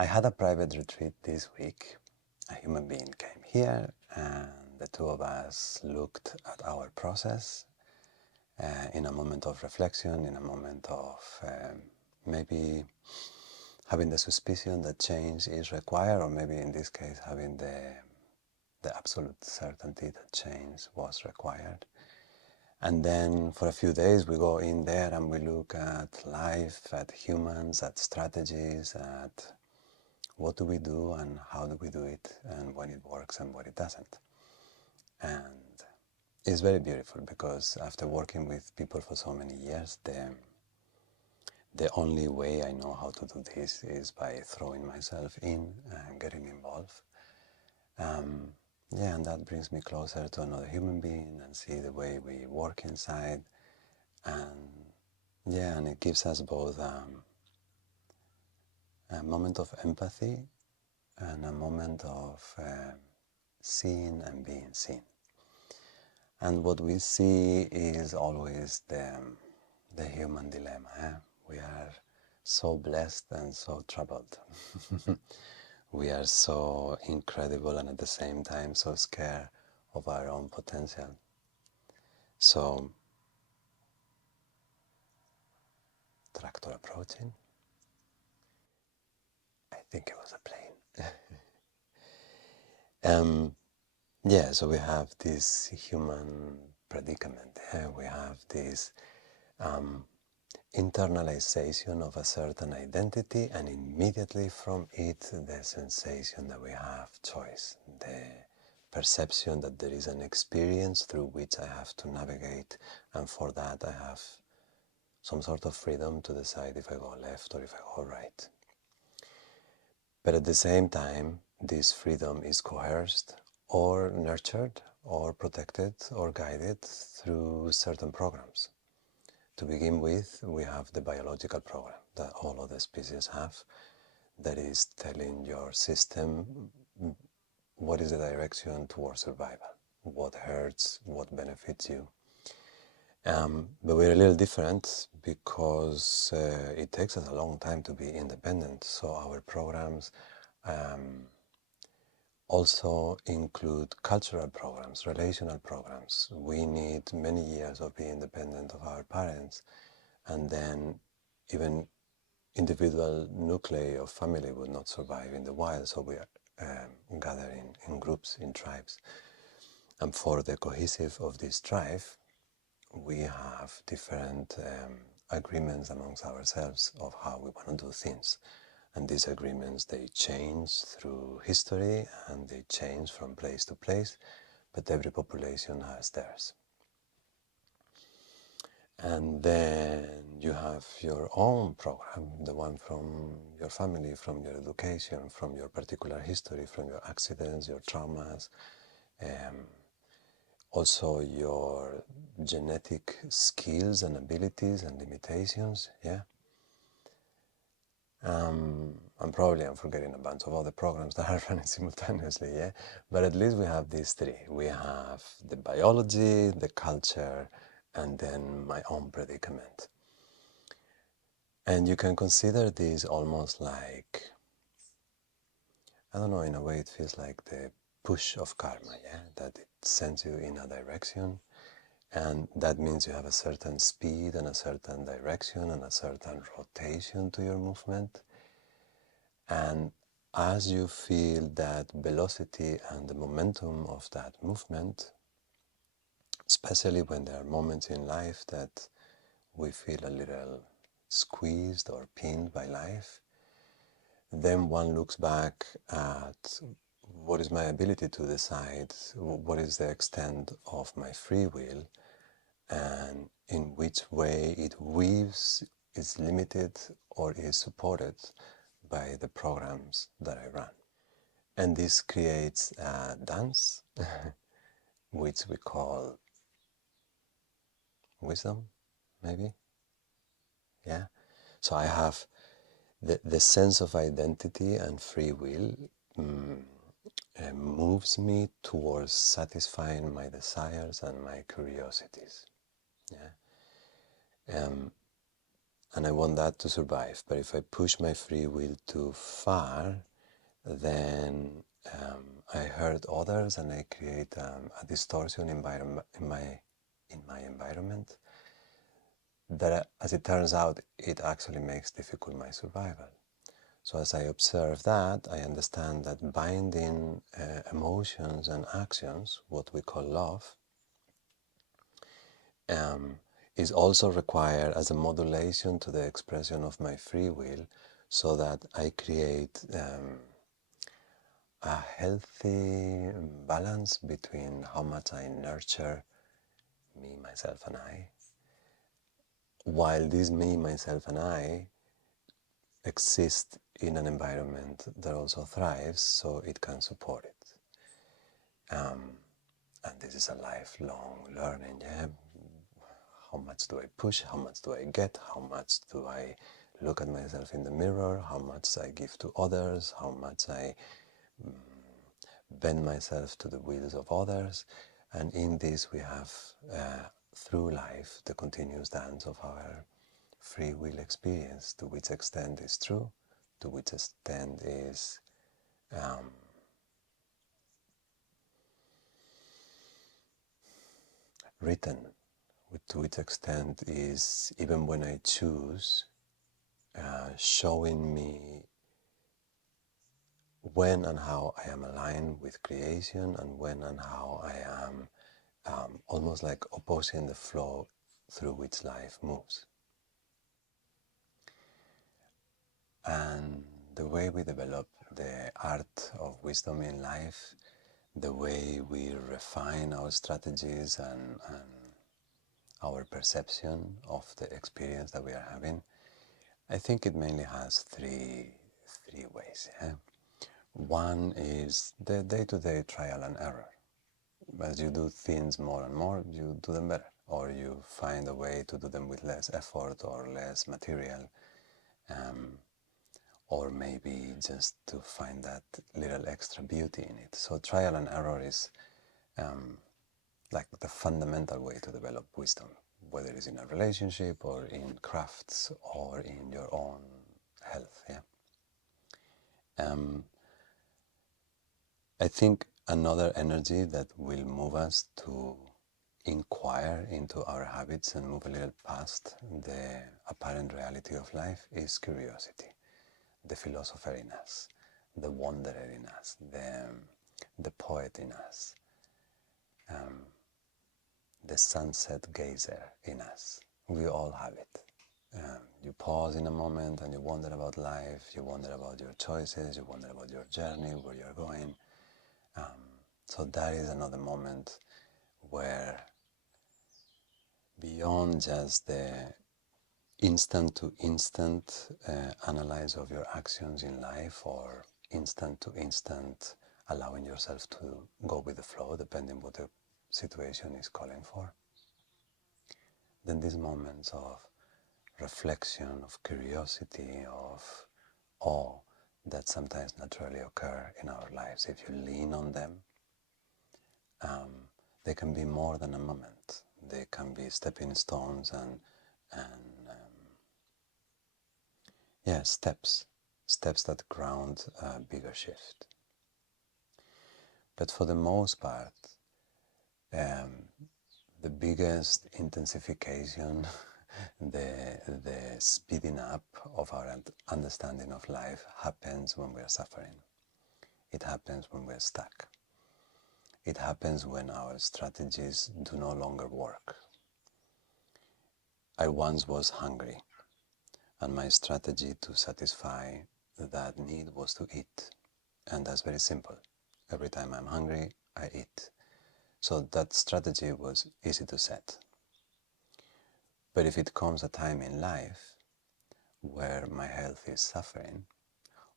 I had a private retreat this week. A human being came here and the two of us looked at our process in a moment of reflection, in a moment of maybe having the suspicion that change is required, or maybe in this case having the absolute certainty that change was required. And then for a few days we go in there and we look at life, at humans, at strategies, at what do we do and how do we do it, and when it works and when it doesn't. And it's very beautiful because after working with people for so many years, the only way I know how to do this is by throwing myself in and getting involved. Yeah, and that brings me closer to another human being and see the way we work inside. And yeah, and it gives us both a moment of empathy and a moment of seeing and being seen. And what we see is always the human dilemma. We are so blessed and so troubled. We are so incredible and at the same time so scared of our own potential. So, tractor approaching. I think it was a plane. Yeah, so we have this human predicament. We have this internalization of a certain identity, and immediately from it the sensation that we have choice, the perception that there is an experience through which I have to navigate, and for that I have some sort of freedom to decide if I go left or if I go right. But at the same time, this freedom is coerced or nurtured or protected or guided through certain programs. To begin with, we have the biological program that all of the species have, that is telling your system what is the direction towards survival, what hurts, what benefits you. But we're a little different because it takes us a long time to be independent, so our programs also include cultural programs, relational programs. We need many years of being independent of our parents, and then even individual nuclei of family would not survive in the wild, so we are gathering in groups, in tribes. And for the cohesive of this tribe, we have different agreements amongst ourselves of how we want to do things. And these agreements, they change through history and they change from place to place, but every population has theirs. And then you have your own program, the one from your family, from your education, from your particular history, from your accidents, your traumas, also your genetic skills and abilities and limitations, yeah? And probably I'm forgetting a bunch of other programs that are running simultaneously, yeah? But at least we have these three. We have the biology, the culture, and then my own predicament. And you can consider this almost like, I don't know, in a way it feels like the push of karma, yeah? That it sends you in a direction, and that means you have a certain speed and a certain direction and a certain rotation to your movement. And as you feel that velocity and the momentum of that movement, especially when there are moments in life that we feel a little squeezed or pinned by life, then one looks back at what is my ability to decide, what is the extent of my free will, and in which way it weaves, is limited, or is supported by the programs that I run. And this creates a dance, which we call wisdom, maybe? Yeah? So I have the sense of identity and free will moves me towards satisfying my desires and my curiosities. Yeah? and I want that to survive. But if I push my free will too far, then I hurt others and I create a distortion in my environment that, as it turns out, it actually makes difficult my survival. So as I observe that, I understand that binding emotions and actions, what we call love, is also required as a modulation to the expression of my free will, so that I create a healthy balance between how much I nurture me, myself, and I, while this me, myself, and I exist in an environment that also thrives, so it can support it. And this is a lifelong learning. Yeah, how much do I push? How much do I get? How much do I look at myself in the mirror? How much I give to others? How much I bend myself to the wills of others? And in this we have, through life, the continuous dance of our free will experience. To which extent is true, to which extent is written, to which extent is, even when I choose, showing me when and how I am aligned with creation, and when and how I am almost like opposing the flow through which life moves. And the way we develop the art of wisdom in life, the way we refine our strategies and our perception of the experience that we are having, I think it mainly has three ways. Yeah? One is the day-to-day trial and error. As you do things more and more, you do them better, or you find a way to do them with less effort or less material, or maybe just to find that little extra beauty in it. So trial and error is like the fundamental way to develop wisdom, whether it's in a relationship or in crafts or in your own health. Yeah. I think another energy that will move us to inquire into our habits and move a little past the apparent reality of life is curiosity, the philosopher in us, the wanderer in us, the poet in us, the sunset gazer in us. We all have it. You pause in a moment and you wonder about life, you wonder about your choices, you wonder about your journey, where you're going. So that is another moment where, beyond just the instant to instant analyze of your actions in life, or instant to instant allowing yourself to go with the flow depending what the situation is calling for, then these moments of reflection, of curiosity, of awe that sometimes naturally occur in our lives, if you lean on them, they can be more than a moment. They can be stepping stones and steps that ground a bigger shift. But for the most part, the biggest intensification, the speeding up of our understanding of life happens when we are suffering. It happens when we're stuck. It happens when our strategies do no longer work. I once was hungry, and my strategy to satisfy that need was to eat. And that's very simple. Every time I'm hungry, I eat. So that strategy was easy to set. But if it comes a time in life where my health is suffering,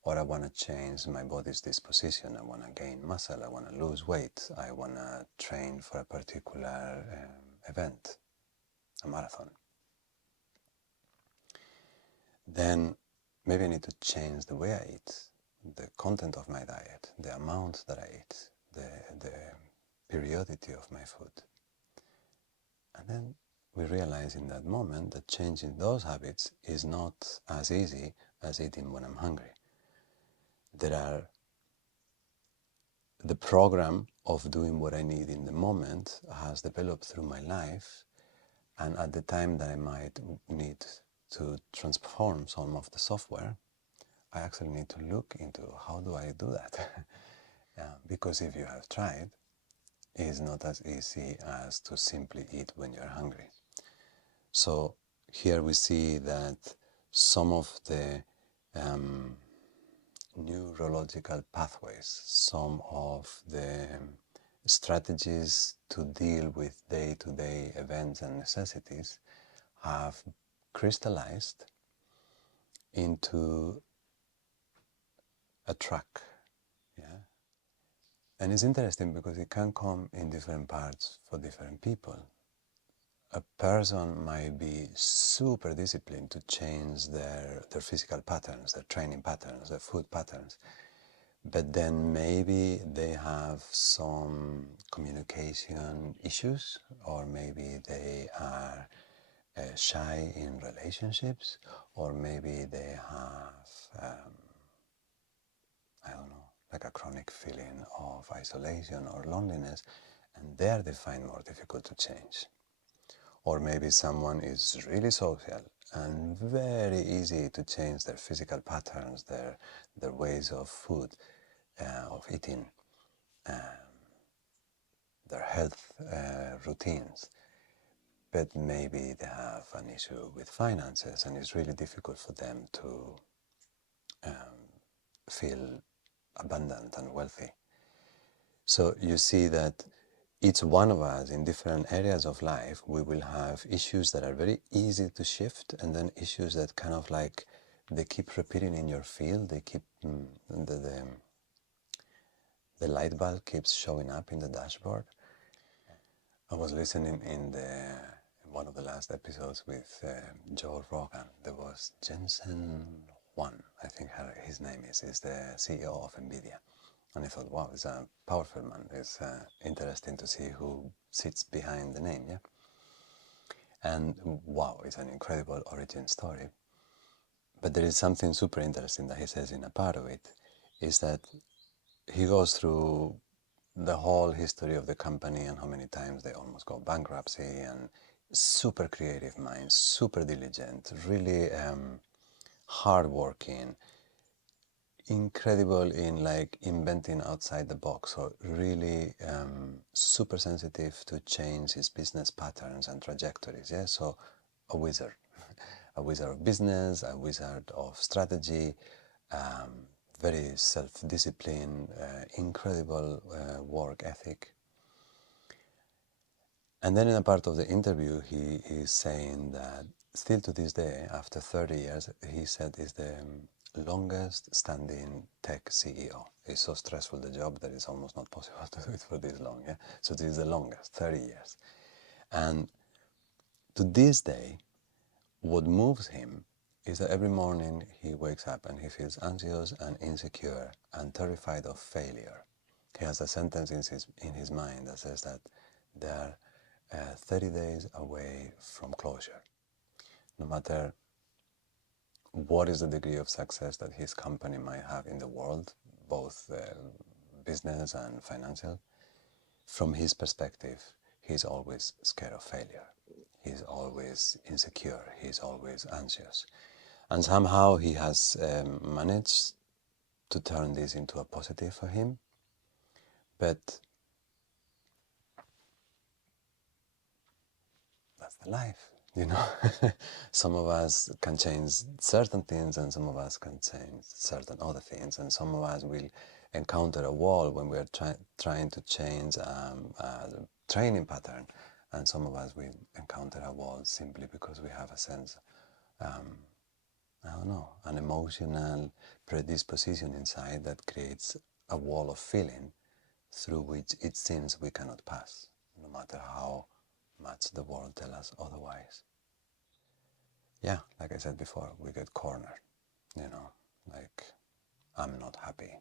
or I want to change my body's disposition, I want to gain muscle, I want to lose weight, I want to train for a particular event, a marathon, then maybe I need to change the way I eat, the content of my diet, the amount that I eat, the periodicity of my food. And then we realize in that moment that changing those habits is not as easy as eating when I'm hungry. There are the program of doing what I need in the moment has developed through my life, and at the time that I might need to transform some of the software, I actually need to look into how do I do that. Because if you have tried, it's not as easy as to simply eat when you're hungry. So here we see that some of the neurological pathways, some of the strategies to deal with day-to-day events and necessities have crystallized into a track. Yeah? And it's interesting because it can come in different parts for different people. A person might be super disciplined to change their physical patterns, their training patterns, their food patterns, but then maybe they have some communication issues, or maybe they are shy in relationships, or maybe they have I don't know, like a chronic feeling of isolation or loneliness, and there they find more difficult to change. Or maybe someone is really social and very easy to change their physical patterns, their ways of food, of eating, their health routines. But maybe they have an issue with finances, and it's really difficult for them to feel abundant and wealthy. So you see that each one of us in different areas of life, we will have issues that are very easy to shift, and then issues that kind of like they keep repeating in your field. They keep the light bulb keeps showing up in the dashboard. I was listening in one of the last episodes with Joe Rogan. There was Jensen Huang, I think his name is the CEO of NVIDIA. And I thought, wow, it's a powerful man. It's interesting to see who sits behind the name, yeah? And wow, it's an incredible origin story. But there is something super interesting that he says in a part of it, is that he goes through the whole history of the company and how many times they almost go bankruptcy, and super creative minds, super diligent, really hardworking, incredible in like inventing outside the box, or really super sensitive to change his business patterns and trajectories. Yeah, so a wizard, a wizard of business, a wizard of strategy, very self-disciplined, incredible work ethic. And then in a part of the interview, he is saying that still to this day, after 30 years, he said is the longest standing tech CEO. It's so stressful, the job, that it's almost not possible to do it for this long. Yeah? So this is the longest, 30 years. And to this day, what moves him is that every morning he wakes up and he feels anxious and insecure and terrified of failure. He has a sentence in his mind that says that there are 30 days away from closure. No matter what is the degree of success that his company might have in the world, both business and financial, from his perspective, he's always scared of failure. He's always insecure. He's always anxious. And somehow he has managed to turn this into a positive for him. But that's the life, you know. Some of us can change certain things, and some of us can change certain other things, and some of us will encounter a wall when we're trying to change a training pattern, and some of us will encounter a wall simply because we have a sense, I don't know, an emotional predisposition inside that creates a wall of feeling through which it seems we cannot pass, no matter how much the world tells us otherwise. Yeah, like I said before, we get cornered, you know, like I'm not happy,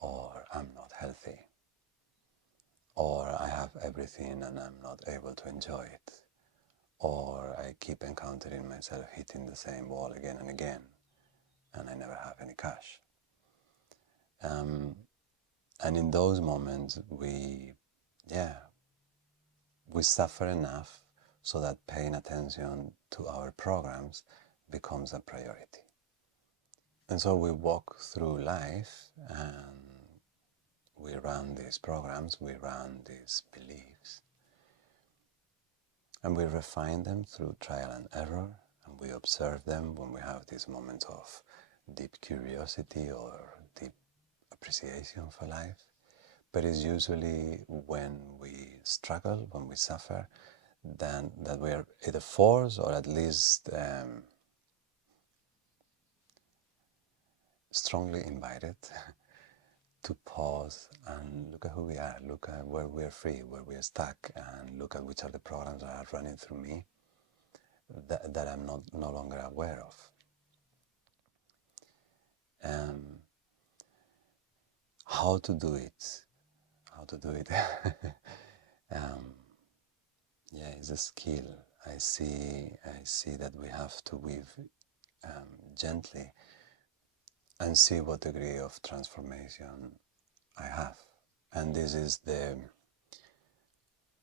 or I'm not healthy, or I have everything and I'm not able to enjoy it, or I keep encountering myself hitting the same wall again and again, and I never have any cash. And in those moments, we suffer enough so that paying attention to our programs becomes a priority. And so we walk through life and we run these programs, we run these beliefs, and we refine them through trial and error, and we observe them when we have these moments of deep curiosity or deep appreciation for life. But it's usually when we struggle, when we suffer, then that we are either forced or at least strongly invited to pause and look at who we are, look at where we are free, where we are stuck, and look at which are the programs that are running through me that I'm no longer aware of. How to do it? It's a skill. I see that we have to weave gently and see what degree of transformation I have. And this is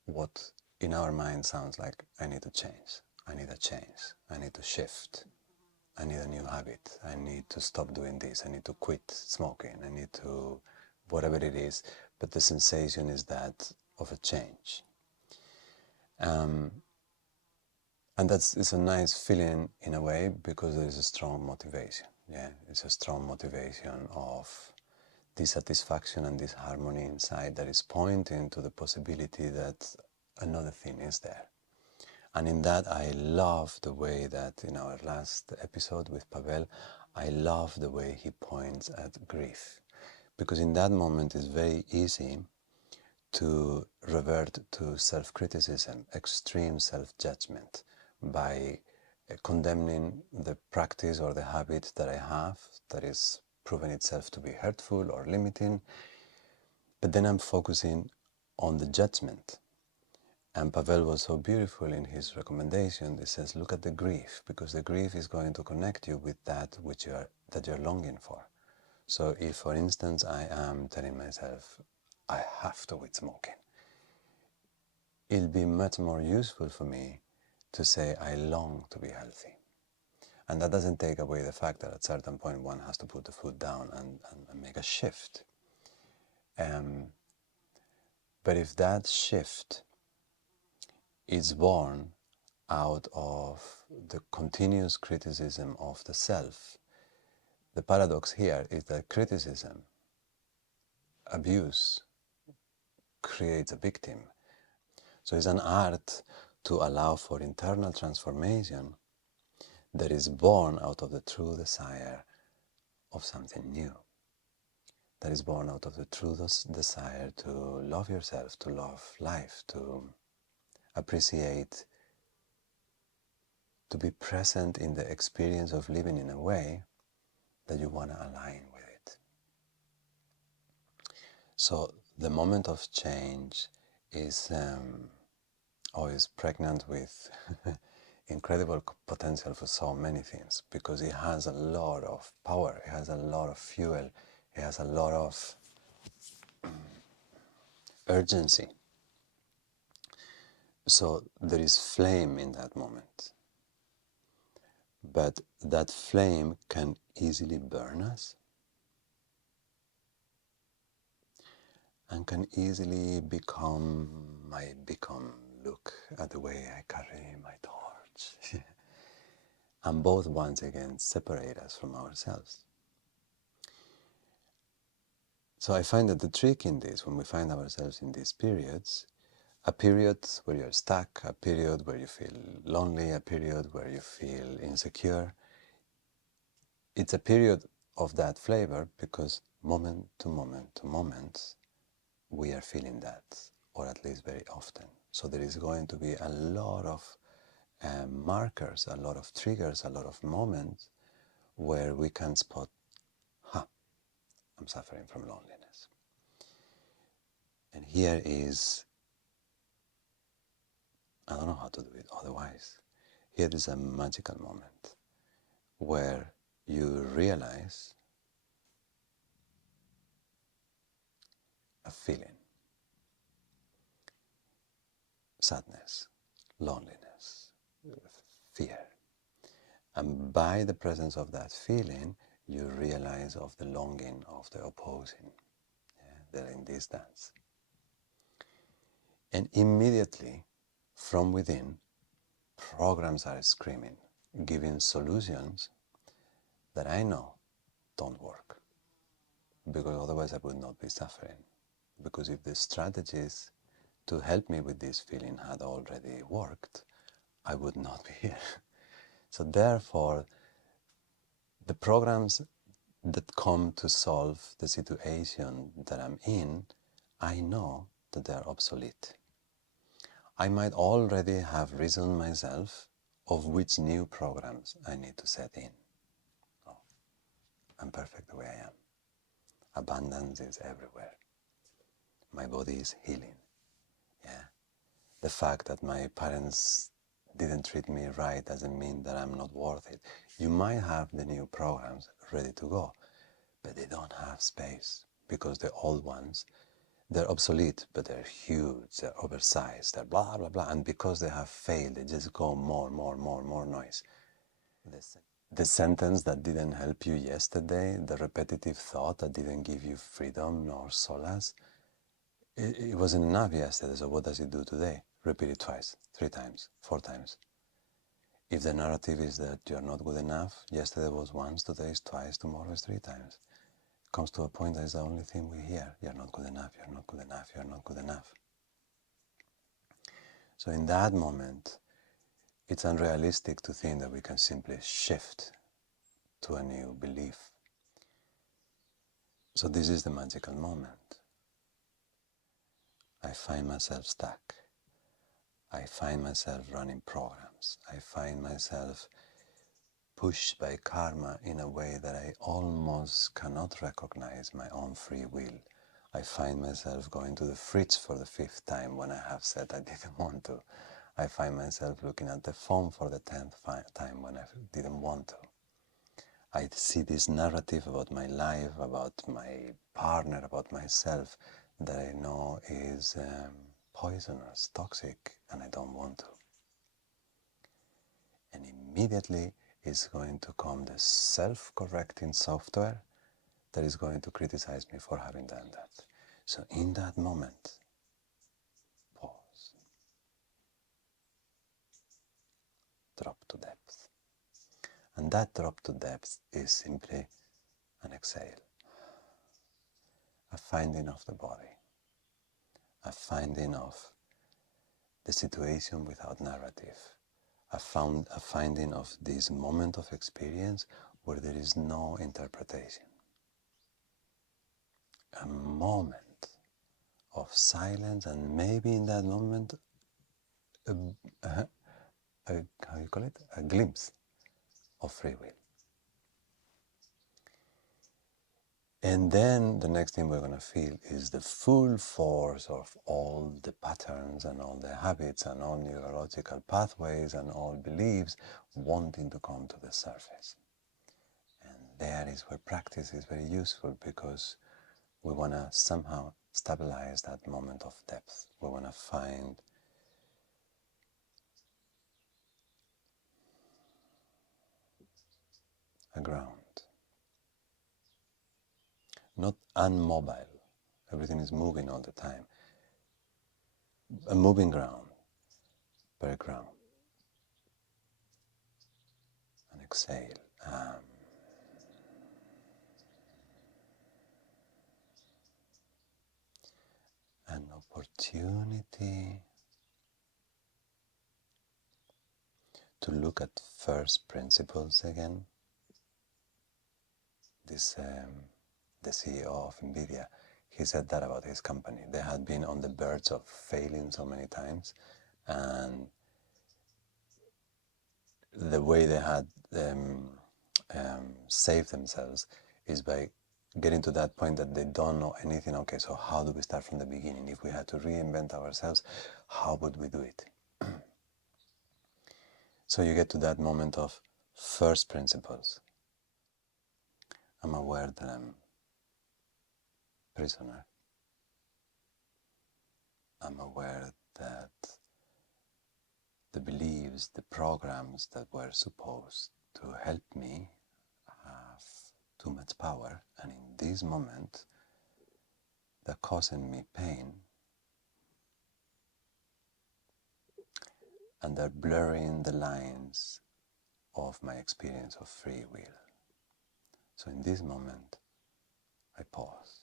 what in our mind sounds like I need to change. I need a change. I need to shift. I need a new habit. I need to stop doing this. I need to quit smoking. I need to, whatever it is. But the sensation is that of a change. And it's a nice feeling in a way because there is a strong motivation. Yeah, it's a strong motivation of dissatisfaction and disharmony inside that is pointing to the possibility that another thing is there. And in that, I love the way that in our last episode with Pavel, I love the way he points at grief. Because in that moment, it's very easy to revert to self-criticism, extreme self-judgment, by condemning the practice or the habit that I have that is proven itself to be hurtful or limiting. But then I'm focusing on the judgment. And Pavel was so beautiful in his recommendation. He says, look at the grief, because the grief is going to connect you with that that you're longing for. So if, for instance, I am telling myself, I have to quit smoking, it'll be much more useful for me to say, I long to be healthy. And that doesn't take away the fact that at a certain point one has to put the foot down and make a shift. But if that shift is born out of the continuous criticism of the self, the paradox here is that criticism, abuse, creates a victim. So it's an art to allow for internal transformation that is born out of the true desire of something new. That is born out of the true desire to love yourself, to love life, to appreciate, to be present in the experience of living in a way that you want to align with it. So the moment of change is always pregnant with incredible potential for so many things, because it has a lot of power, it has a lot of fuel, it has a lot of urgency. So there is flame in that moment. But that flame can easily burn us and can easily might become, look at the way I carry my torch. And both once again separate us from ourselves. So I find that the trick in this, when we find ourselves in these periods, a period where you're stuck, a period where you feel lonely, a period where you feel insecure, it's a period of that flavor because moment to moment to moment, we are feeling that, or at least very often. So there is going to be a lot of markers, a lot of triggers, a lot of moments where we can spot, I'm suffering from loneliness. And here is I don't know how to do it otherwise. Here is a magical moment where you realize a feeling, sadness, loneliness, fear. And by the presence of that feeling, you realize of the longing of the opposing. Yeah, they're in this dance. And immediately, from within, programs are screaming, giving solutions that I know don't work. Because otherwise I would not be suffering. Because if the strategies to help me with this feeling had already worked, I would not be here. So therefore, the programs that come to solve the situation that I'm in, I know that they're obsolete. I might already have reasoned myself of which new programs I need to set in. Oh, I'm perfect the way I am. Abundance is everywhere. My body is healing. Yeah. The fact that my parents didn't treat me right doesn't mean that I'm not worth it. You might have the new programs ready to go, but they don't have space because the old ones, they're obsolete, but they're huge, they're oversized, they're blah, blah, blah. And because they have failed, they just go more noise. The sentence that didn't help you yesterday, the repetitive thought that didn't give you freedom nor solace, it wasn't enough yesterday, so what does it do today? Repeat it twice, 3 times, 4 times. If the narrative is that you're not good enough, yesterday was once, today is twice, tomorrow is 3 times. It comes to a point that is the only thing we hear. You're not good enough, you're not good enough, you're not good enough. So in that moment, it's unrealistic to think that we can simply shift to a new belief. So this is the magical moment. I find myself stuck. I find myself running programs. I find myself pushed by karma in a way that I almost cannot recognize my own free will. I find myself going to the fridge for the 5th time when I have said I didn't want to. I find myself looking at the phone for the 10th time when I didn't want to. I see this narrative about my life, about my partner, about myself that I know is poisonous, toxic, and I don't want to. And immediately is going to come the self-correcting software that is going to criticize me for having done that. So in that moment, pause, drop to depth. And that drop to depth is simply an exhale, a finding of the body, a finding of the situation without narrative, a finding of this moment of experience where there is no interpretation. A moment of silence, and maybe in that moment, how you call it? A glimpse of free will. And then the next thing we're going to feel is the full force of all the patterns and all the habits and all neurological pathways and all beliefs wanting to come to the surface. And there is where practice is very useful, because we want to somehow stabilize that moment of depth. We want to find a ground. Not unmobile. Everything is moving all the time. A moving ground, bare ground. And exhale. An opportunity to look at first principles again. The CEO of NVIDIA, he said that about his company. They had been on the verge of failing so many times, and the way they had saved themselves is by getting to that point that they don't know anything. Okay, so how do we start from the beginning? If we had to reinvent ourselves, how would we do it? So you get to that moment of first principles. I'm aware that I'm prisoner. I'm aware that the beliefs, the programs that were supposed to help me have too much power, and in this moment they're causing me pain and they're blurring the lines of my experience of free will. So in this moment, I pause.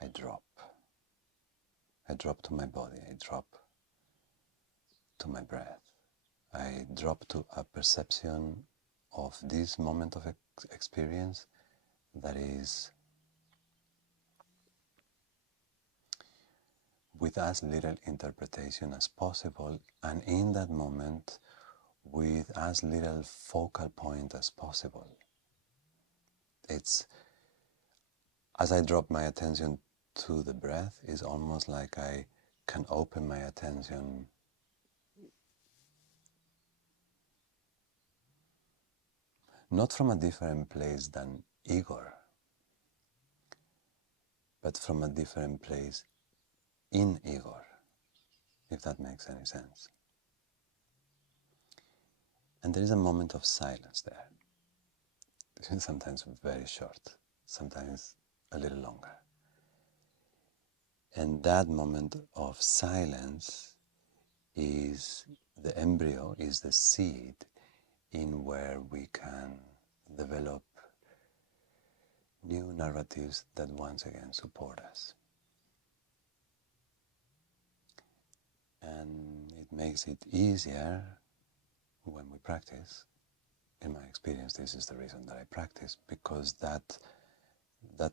I drop. I drop to my body. I drop to my breath. I drop to a perception of this moment of experience that is with as little interpretation as possible, and in that moment with as little focal point as possible. It's as I drop my attention to the breath, it's almost like I can open my attention not from a different place than Igor, but from a different place in Igor, if that makes any sense. And there is a moment of silence there, sometimes very short, sometimes a little longer. And that moment of silence is the embryo, is the seed in where we can develop new narratives that once again support us. And it makes it easier when we practice. In my experience, this is the reason that I practice, because that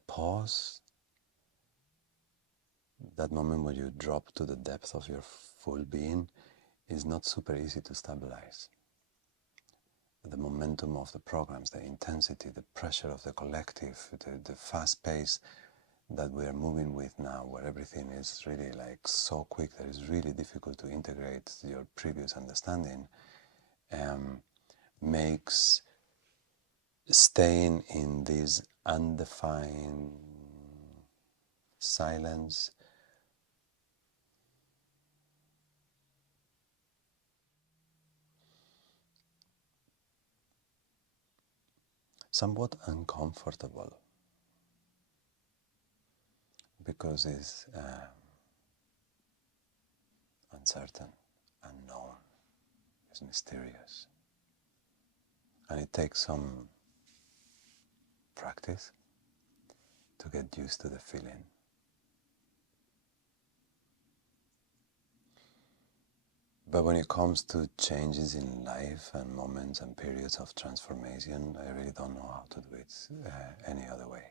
pause, that moment where you drop to the depth of your full being, is not super easy to stabilize. The momentum of the programs, the intensity, the pressure of the collective, the fast pace that we are moving with now, where everything is really like so quick that it's really difficult to integrate your previous understanding, makes staying in this undefined silence somewhat uncomfortable, because it's uncertain, unknown, it's mysterious, and it takes some practice to get used to the feeling. But when it comes to changes in life and moments and periods of transformation, I really don't know how to do it any other way.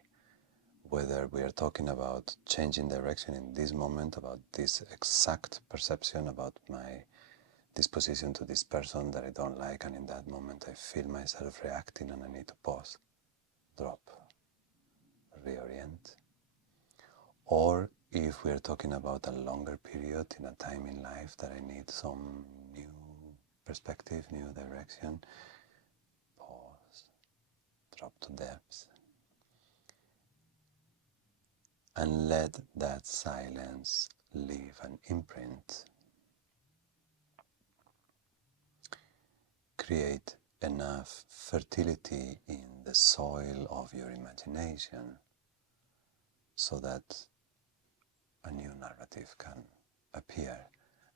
Whether we are talking about changing direction in this moment, about this exact perception about my disposition to this person that I don't like, and in that moment I feel myself reacting and I need to pause, drop, reorient. Or if we're talking about a longer period in a time in life that I need some new perspective, new direction, pause, drop to depth, and let that silence leave an imprint. Create enough fertility in the soil of your imagination so that a new narrative can appear,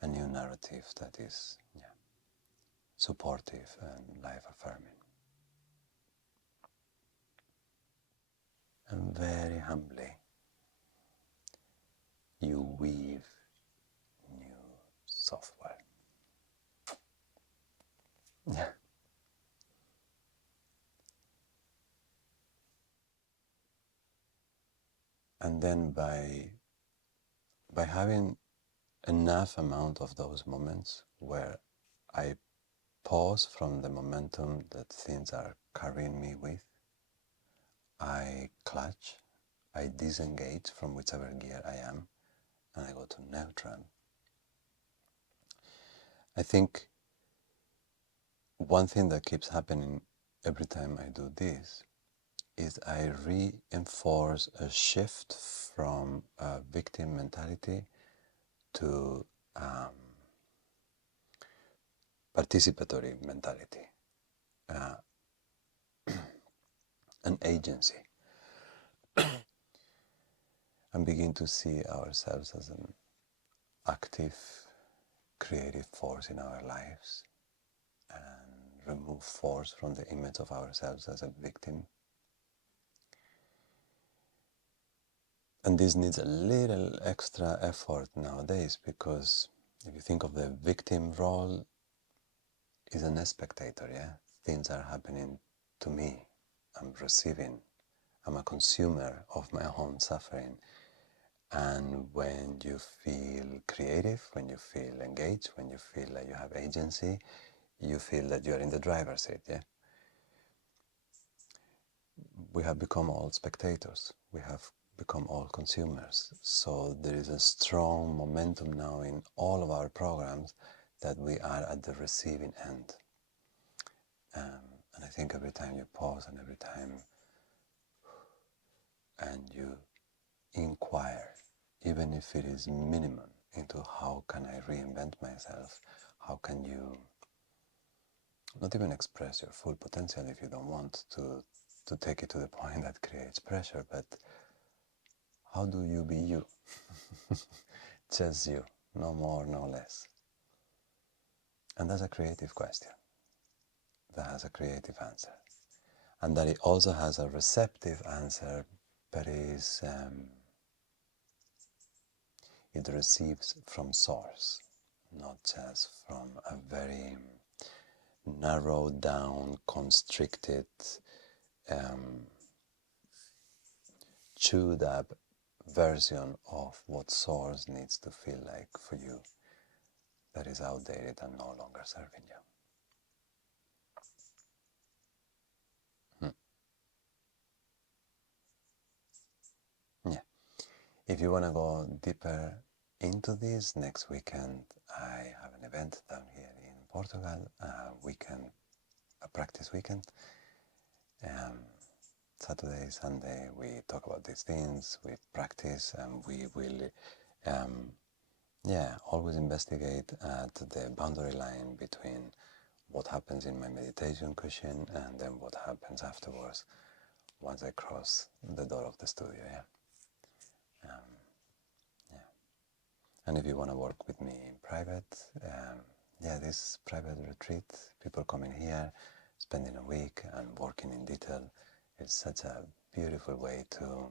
a new narrative that is supportive and life-affirming. And very humbly, you weave new software. And then by having enough amount of those moments where I pause from the momentum that things are carrying me with, I clutch, I disengage from whichever gear I am, and I go to neutral. I think one thing that keeps happening every time I do this is I reinforce a shift from a victim mentality to participatory mentality, uh, an agency, and begin to see ourselves as an active, creative force in our lives and remove force from the image of ourselves as a victim. And this needs a little extra effort nowadays because if you think of the victim role, is a spectator, yeah? Things are happening to me. I'm receiving. I'm a consumer of my own suffering. And when you feel creative, when you feel engaged, when you feel like you have agency, you feel that you're in the driver's seat, yeah? We have become all spectators. We have become all consumers. So there is a strong momentum now in all of our programs that we are at the receiving end. And I think every time you pause and every time and you inquire, even if it is minimum, into how can I reinvent myself, how can you not even express your full potential if you don't want to take it to the point that creates pressure, but how do you be you? Just you, no more, no less. And that's a creative question that has a creative answer. And that it also has a receptive answer, but it receives from source, not just from a very narrowed down, constricted, chewed up version of what source needs to feel like for you that is outdated and no longer serving you. Yeah. If you want to go deeper into this, next weekend I have an event down here in Portugal, a practice weekend. Saturday, Sunday, we talk about these things, we practice, and we will, always investigate at the boundary line between what happens in my meditation cushion and then what happens afterwards once I cross the door of the studio. And if you want to work with me in private, this private retreat, people coming here, spending a week and working in detail, is such a beautiful way to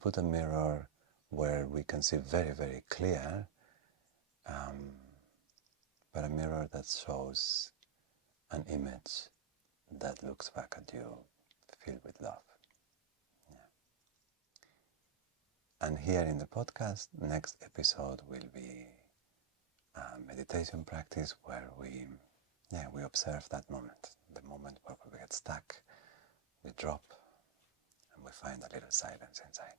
put a mirror where we can see very, very clear, but a mirror that shows an image that looks back at you filled with love. And here in the podcast, next episode will be a meditation practice where we observe that moment, the moment where we get stuck, we drop, and we find a little silence inside.